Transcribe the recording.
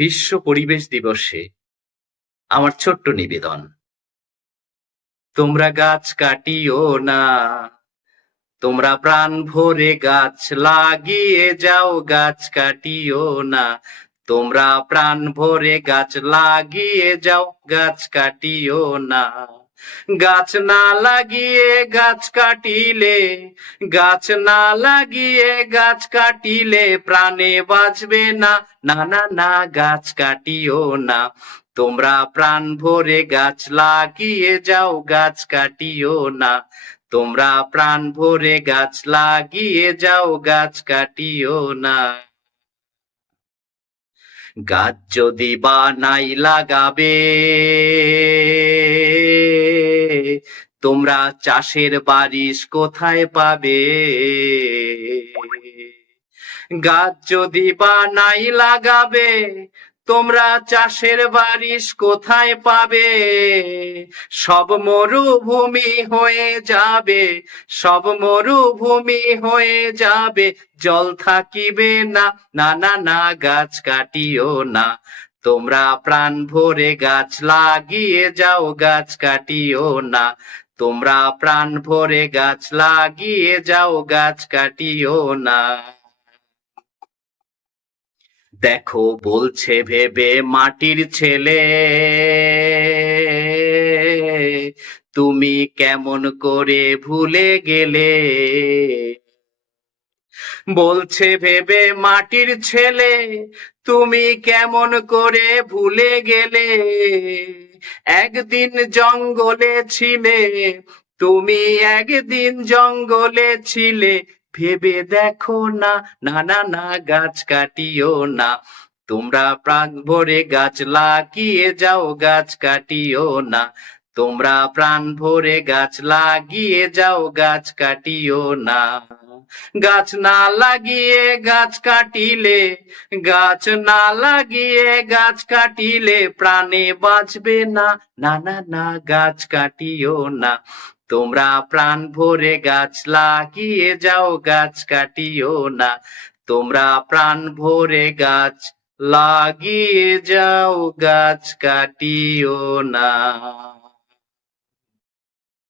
বিশ্ব পরিবেশ দিবসে আমার ছোট্ট নিবেদন। তোমরা গাছ কাটিও না, তোমরা প্রাণ ভরে গাছ লাগিয়ে যাও, গাছ কাটিও না, তোমরা প্রাণ ভরে গাছ লাগিয়ে যাও, গাছ কাটিও না। গাছ না লাগিয়ে গাছ কাটিলে, গাছ না লাগিয়ে গাছ কাটিলে প্রাণে বাঁচবে না। না না না, গাছ কাটিও না। তোমরা প্রাণ ভরে গাছ লাগিয়ে যাও, গাছ কাটিও না। তোমরা প্রাণ ভরে গাছ লাগিয়ে যাও, গাছ কাটিও না। গাছ যদি বা নাই লাগাবে তোমরা চাষের বারিশ কোথায় পাবে? গাছ যদি বা নাই লাগাবে, তোমরা চাষের বারিশ কোথায় পাবে? সব মরুভূমি হয়ে যাবে, সব মরুভূমি হয়ে যাবে। জল থাকিবে না না না না, গাছ কাটিও না। তোমরা প্রাণ ভরে গাছ লাগিয়ে যাও, গাছ কাটিও না। তোমরা প্রাণ ভরে গাছ লাগিয়ে যাও, গাছ কাটিও না। দেখো, বলছে ভেবে মাটির ছেলে, তুমি কেমন করে ভুলে গেলে? বলছে ভেবে মাটির ছেলে, তুমি কেমন করে ভুলে গেলে? একদিন জঙ্গলে ছিলে, তুমি একদিন জঙ্গলে ছিলে, ভেবে দেখো না না না না, গাছ কাটিও না। তোমরা প্রাণ ভরে গাছ লাগিয়ে যাও, গাছ কাটিও না। তোমরা প্রাণ ভরে গাছ লাগিয়ে যাও, গাছ কাটিও না। গাছ না লাগিয়ে গাছ কাটিলে, গাছ না লাগিয়ে গাছ কাটিলে প্রাণে বাঁচবে না। না না না, গাছ কাটিও না। তোমরা প্রাণ ভরে গাছ লাগিয়ে যাও, গাছ কাটিও না। তোমরা প্রাণ ভরে গাছ লাগিয়ে যাও, গাছ কাটিও না।